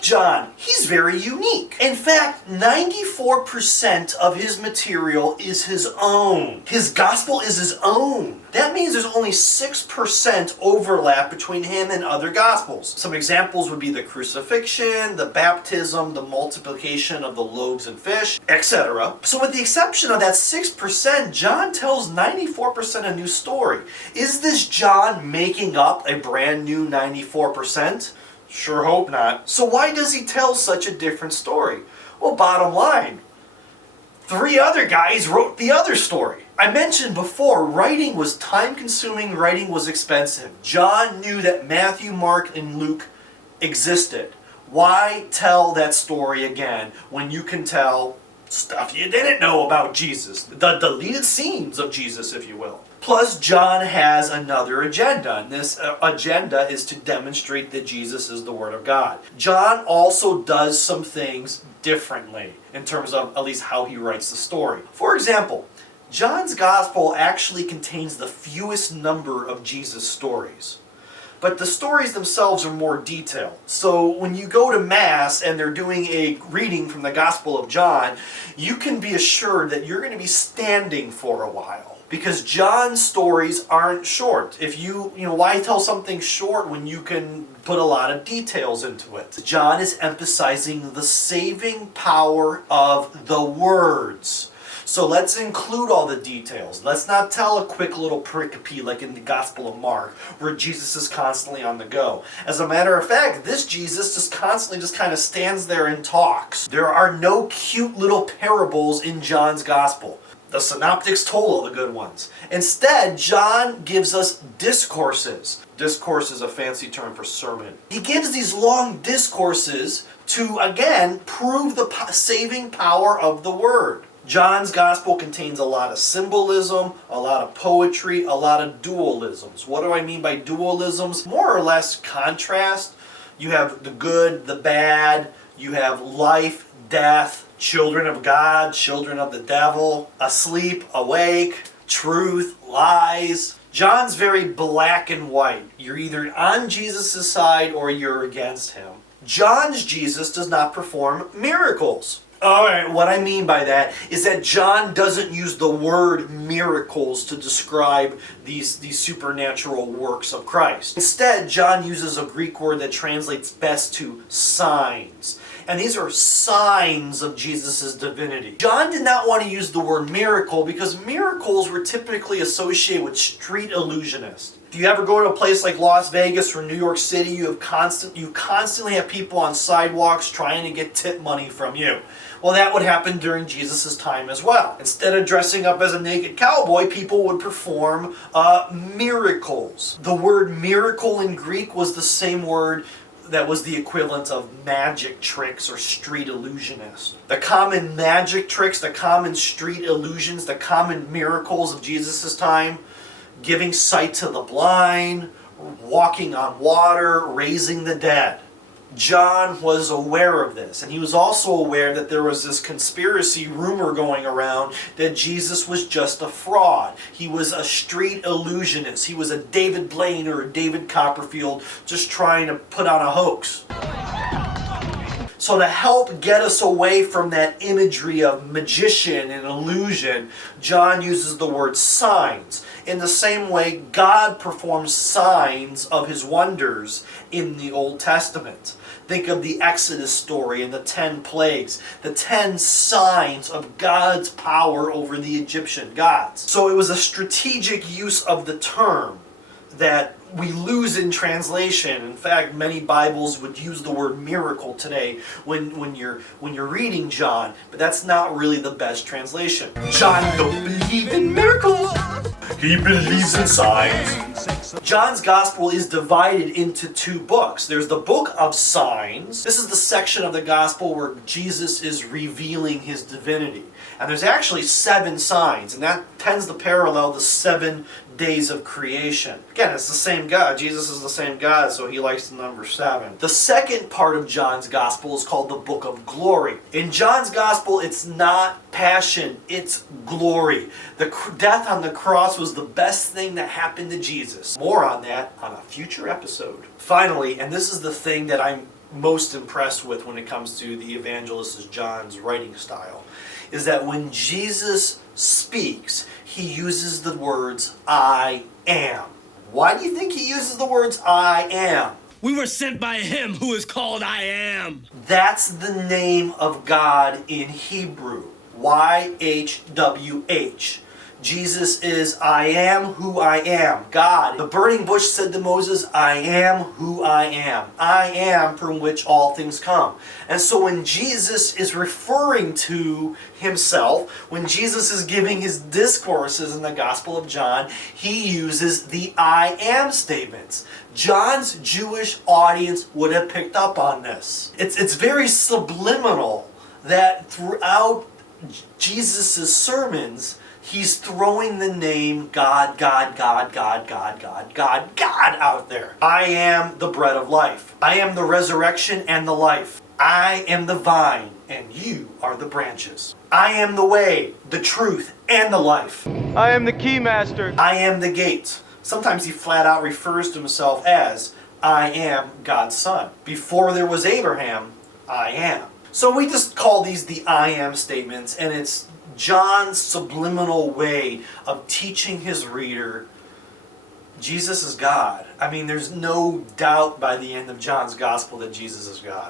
like John, he's very unique. In fact, 94% of his material is his own. His gospel is his own. That means there's only 6% overlap between him and other gospels. Some examples would be the crucifixion, the baptism, the multiplication of the loaves and fish, etc. So with the exception of that 6%, John tells 94% a new story. Is this John making up a brand new 94%? Sure hope not. So why does he tell such a different story? Well, bottom line, 3 other guys wrote the other story. I mentioned before, writing was time-consuming, writing was expensive. John knew that Matthew, Mark, and Luke existed. Why tell that story again when you can tell stuff you didn't know about Jesus? The deleted scenes of Jesus, if you will. Plus, John has another agenda, and this agenda is to demonstrate that Jesus is the Word of God. John also does some things differently in terms of at least how he writes the story. For example, John's Gospel actually contains the fewest number of Jesus stories. But the stories themselves are more detailed. So when you go to Mass and they're doing a reading from the Gospel of John, you can be assured that you're going to be standing for a while. Because John's stories aren't short. Why tell something short when you can put a lot of details into it? John is emphasizing the saving power of the words. So let's include all the details. Let's not tell a quick little pericope like in the Gospel of Mark, where Jesus is constantly on the go. As a matter of fact, this Jesus just constantly just kind of stands there and talks. There are no cute little parables in John's Gospel. The synoptics told all the good ones. Instead, John gives us discourses. Discourse is a fancy term for sermon. He gives these long discourses to, again, prove the saving power of the Word. John's Gospel contains a lot of symbolism, a lot of poetry, a lot of dualisms. What do I mean by dualisms? More or less contrast. You have the good, the bad. You have life, death, children of God, children of the devil, asleep, awake, truth, lies. John's very black and white. You're either on Jesus' side or you're against him. John's Jesus does not perform miracles. Alright, what I mean by that is that John doesn't use the word miracles to describe these supernatural works of Christ. Instead, John uses a Greek word that translates best to signs. And these are signs of Jesus' divinity. John did not want to use the word miracle because miracles were typically associated with street illusionists. If you ever go to a place like Las Vegas or New York City, you constantly have people on sidewalks trying to get tip money from you. Well, that would happen during Jesus' time as well. Instead of dressing up as a naked cowboy, people would perform miracles. The word miracle in Greek was the same word that was the equivalent of magic tricks or street illusionists. The common magic tricks, the common street illusions, the common miracles of Jesus' time, giving sight to the blind, walking on water, raising the dead. John was aware of this, and he was also aware that there was this conspiracy rumor going around that Jesus was just a fraud. He was a street illusionist. He was a David Blaine or a David Copperfield just trying to put on a hoax. So to help get us away from that imagery of magician and illusion, John uses the word signs. In the same way, God performs signs of his wonders in the Old Testament. Think of the Exodus story and the 10 plagues, the 10 signs of God's power over the Egyptian gods. So it was a strategic use of the term that we lose in translation. In fact, many Bibles would use the word miracle today when you're reading John, but that's not really the best translation. John don't believe in miracles. He believes in signs. John's Gospel is divided into 2 books. There's the book of signs. This is the section of the Gospel where Jesus is revealing his divinity. And there's actually 7 signs, and that tends to parallel the 7 days of creation. Again, it's the same God. Jesus is the same God, so he likes the number 7. The second part of John's Gospel is called the Book of Glory. In John's Gospel, it's not passion, it's glory. The death on the cross was the best thing that happened to Jesus. More on that on a future episode. Finally, and this is the thing that I'm most impressed with when it comes to the evangelist John's writing style is that when Jesus speaks, he uses the words, I am. Why do you think he uses the words, I am? We were sent by him who is called I am. That's the name of God in Hebrew. YHWH. Jesus is I am who I am. God. The burning bush said to Moses, I am who I am. I am from which all things come. And so when Jesus is referring to himself, when Jesus is giving his discourses in the Gospel of John, he uses the I am statements. John's Jewish audience would have picked up on this. It's very subliminal that throughout Jesus' sermons, he's throwing the name God, God, God, God, God, God, God, God out there. I am the bread of life. I am the resurrection and the life. I am the vine, and you are the branches. I am the way, the truth, and the life. I am the keymaster. I am the gate. Sometimes he flat out refers to himself as, I am God's son. Before there was Abraham, I am. So we just call these the I am statements, and it's John's subliminal way of teaching his reader Jesus is God. I mean, there's no doubt by the end of John's gospel that Jesus is God.